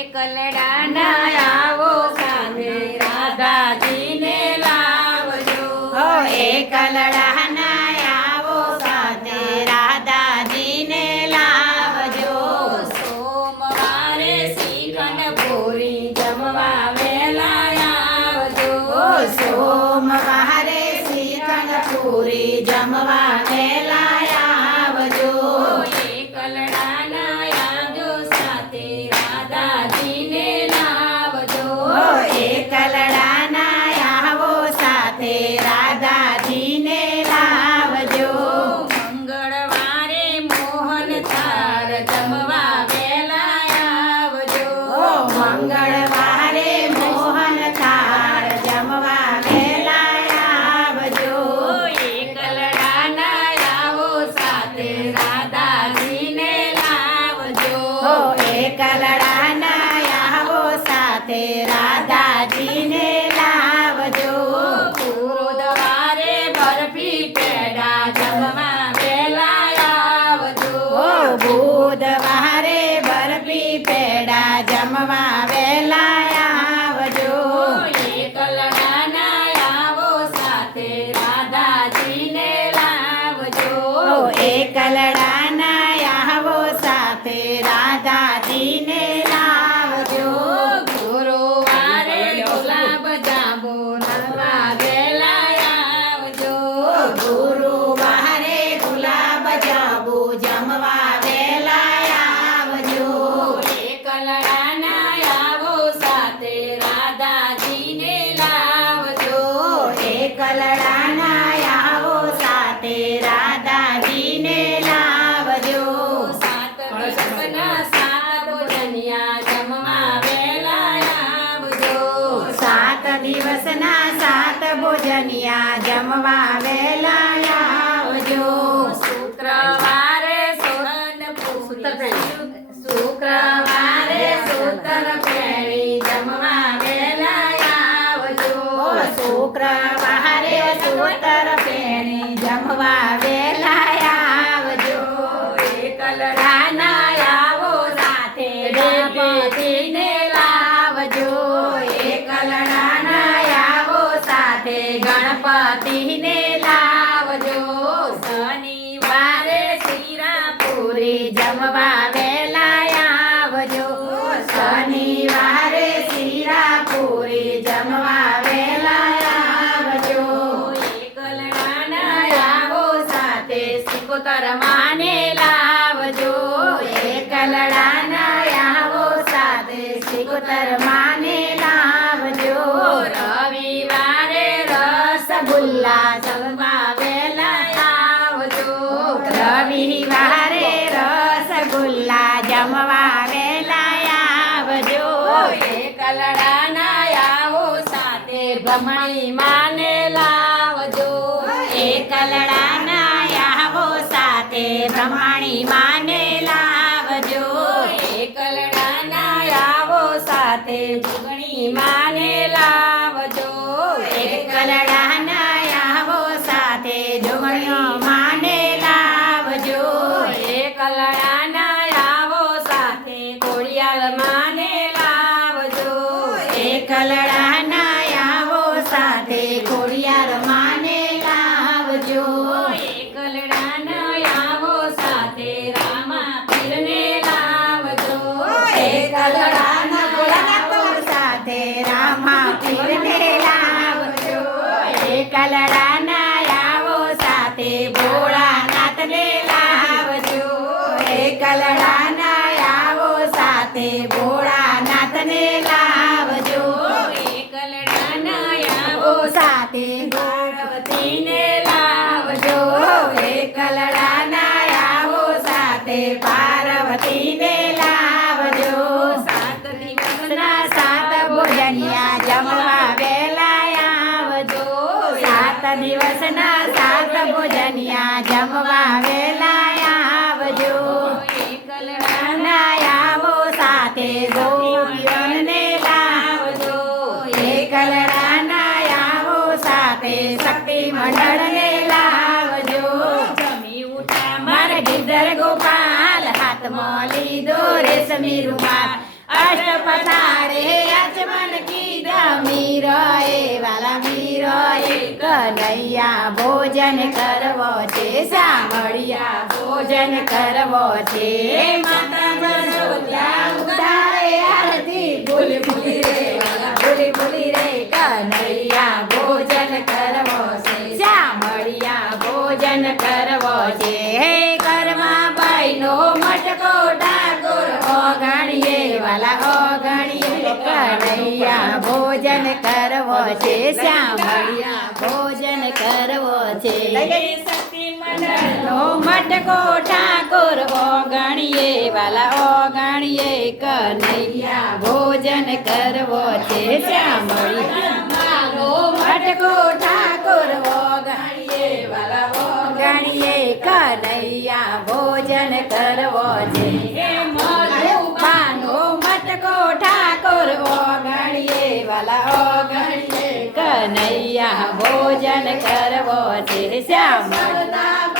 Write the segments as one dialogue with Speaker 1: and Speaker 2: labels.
Speaker 1: એકલડાના આવો સાથે રાધાજીને લાવજો
Speaker 2: હો એકલડાના આવો સાથે રાધાજીને લાવજો
Speaker 1: સોમવારે શ્રીખંડ પૂરી જમવા વેલા આવજો
Speaker 2: ઓ સોમવારે શ્રીખંડ પૂરી જમવા
Speaker 1: જમવા વેલા આવજો શુક્રવારે સોન શુક્રવારે સૂતર પેણી જમવા વેલા આવજો
Speaker 2: શુક્રવારે સોતર પેણી જમવા વેલા સિકોતર માને લાવજો. એકલડાના આવો સાથે સિકોતર માને લાવજો.
Speaker 1: રવિવારે
Speaker 2: રસગુલ્લા જમવા વેલા આવજો. રવિવારે રસગુલ્લા જમવા વેલા આવજો.
Speaker 1: એકલડાના આવો સાથે ભમણી માને
Speaker 2: બ્રહ્માણી માને લાવજો
Speaker 1: એકલડાના આવો સાથે જુગણી માને લાવજો.
Speaker 2: એકલડાના આવો સાથે જુગણીઓ માને લાવજો
Speaker 1: એકલડાના Baby. સાથે
Speaker 2: ગોપીઓને લાવજો એકલડાના આવો સાથે શક્તિ મંડળને લાવજો
Speaker 1: જમી ઉઠા
Speaker 2: મારે ગિરધર ગોપાલ હાથમાં લીધો રેશમી રૂમાલ અષ્ટપદ કીધા મીરાએ વાલા મીરાએ કનૈયા ભોજન કરવો છે સાંભળ્યા ભોજન કરવો છે માતા ભૂલી ભૂલી રે વાલા ભૂલી ભૂલી રે કનૈયા ભોજન કરવો છે સાંભળ્યા ભોજન કરવો છે હે કર્મા બાઈનો મટકો ડાકોર ઓગણીએ વાલા ઓગણીએ કનૈયા ભોજન ભોજન કરવો છે
Speaker 1: શક્તિ મંડળ
Speaker 2: નો મટકો ઠાકોર ઓગણીએ વાલા ઓગણીએ કનૈયા ભોજન કરવો છે સાંભળ્યા મારો મટકો ઠાકોર ઓગણીએ વાલા ઓગણીએ કનૈયા ભોજન કરવો છે પાનો મટકો ઠાકોર ઓગણીએ વાલા ઓગણીએ કનૈયા ભોજન કરવો છે શ્યામળના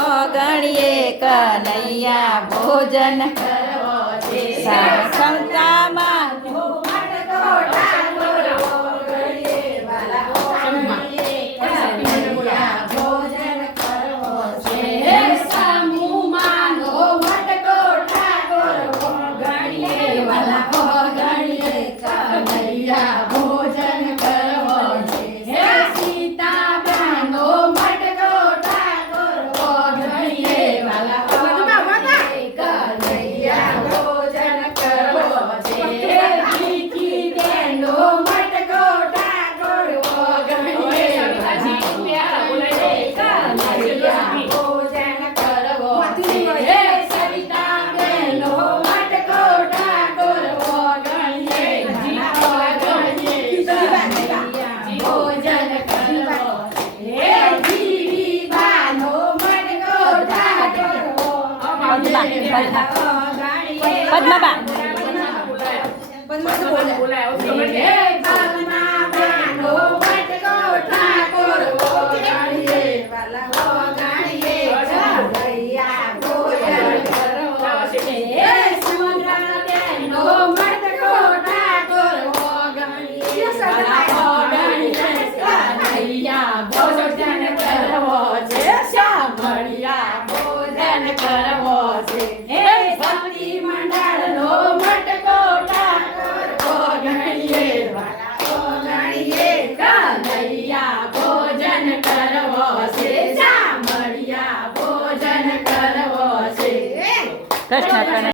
Speaker 2: दैया भोजन करो ઓગણીએ વાલા ઓગણીએ